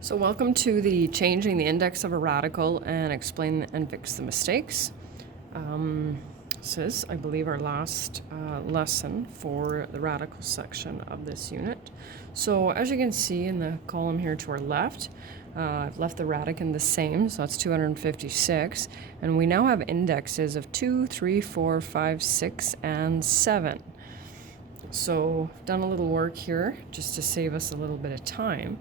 So welcome to the changing the index of a radical and explain and fix the mistakes. This is, I believe, our last lesson for the radical section of this unit. So as you can see in the column here to our left, I've left the radicand the same, so that's 256, and we now have indexes of 2, 3, 4, 5, 6, and 7. So I've done a little work here just to save us a little bit of time.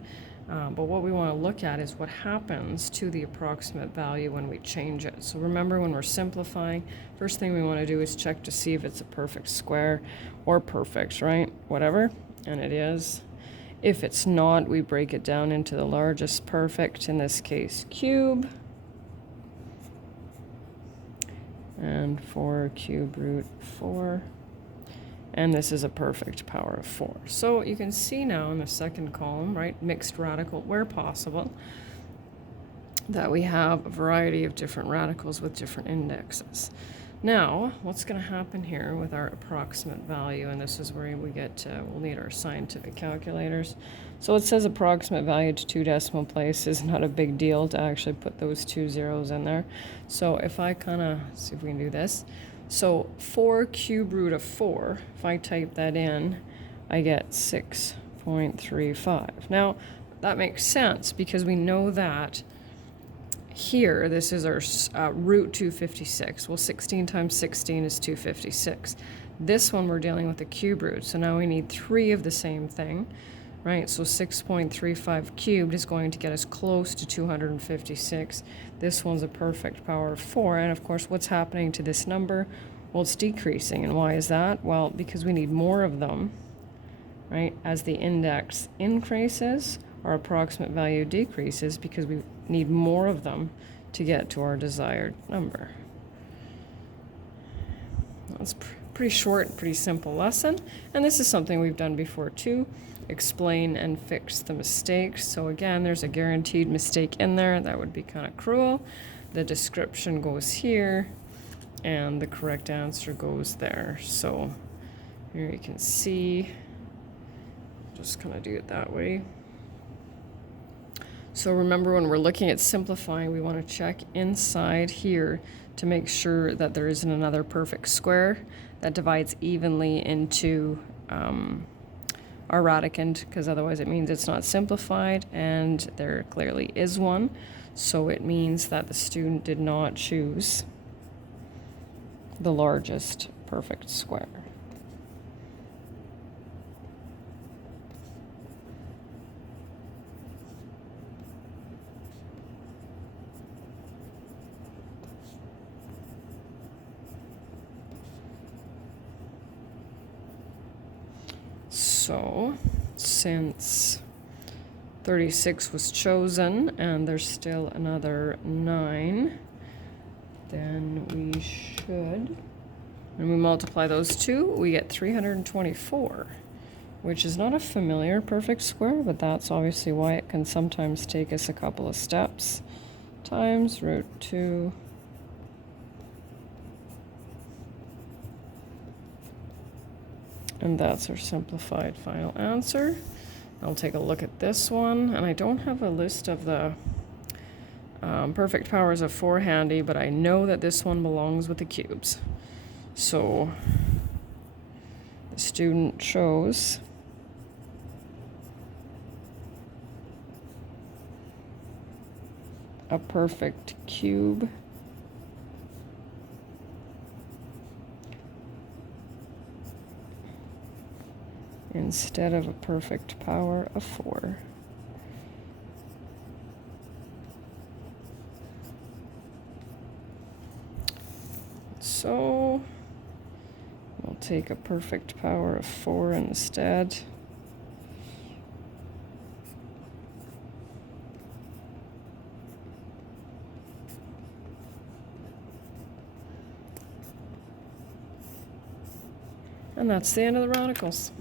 But what we want to look at is what happens to the approximate value when we change it. So remember, when we're simplifying, first thing we want to do is check to see if it's a perfect square or perfect, right? Whatever, and it is. If it's not, we break it down into the largest perfect, in this case cube. And 4 cube root 4. And this is a perfect power of 4. So you can see now in the second column, right, mixed radical where possible, that we have a variety of different radicals with different indexes. Now, what's going to happen here with our approximate value, and this is where we get to, we'll need our scientific calculators. So it says approximate value to 2 decimal places, not a big deal to actually put those 2 zeros in there. So if I kind of, see if we can do this. So 4 cube root of 4, if I type that in, I get 6.35. Now, that makes sense because we know that here, this is our root 256. Well, 16 times 16 is 256. This one, we're dealing with the cube root, so now we need 3 of the same thing, right? So 6.35 cubed is going to get us close to 256. This one's a perfect power of 4, and of course, what's happening to this number? Well, it's decreasing, and why is that? Well, because we need more of them, right? As the index increases, our approximate value decreases because we need more of them to get to our desired number. That's pretty short, pretty simple lesson, and this is something we've done before too. Explain and fix the mistakes. So again, there's a guaranteed mistake in there. That would be kind of cruel. The description goes here, and the correct answer goes there. So here you can see, just kind of do it that way. So remember, when we're looking at simplifying, we want to check inside here to make sure that there isn't another perfect square that divides evenly into our radicand, because otherwise it means it's not simplified, and there clearly is one. So it means that the student did not choose the largest perfect square. So, since 36 was chosen and there's still another 9, then we should, when we multiply those two, we get 324, which is not a familiar perfect square, but that's obviously why it can sometimes take us a couple of steps, times root 2. And that's our simplified final answer. I'll take a look at this one, and I don't have a list of the perfect powers of 4 handy, but I know that this one belongs with the cubes. So the student chose a perfect cube instead of a perfect power of 4. So we'll take a perfect power of 4 instead. And that's the end of the radicals.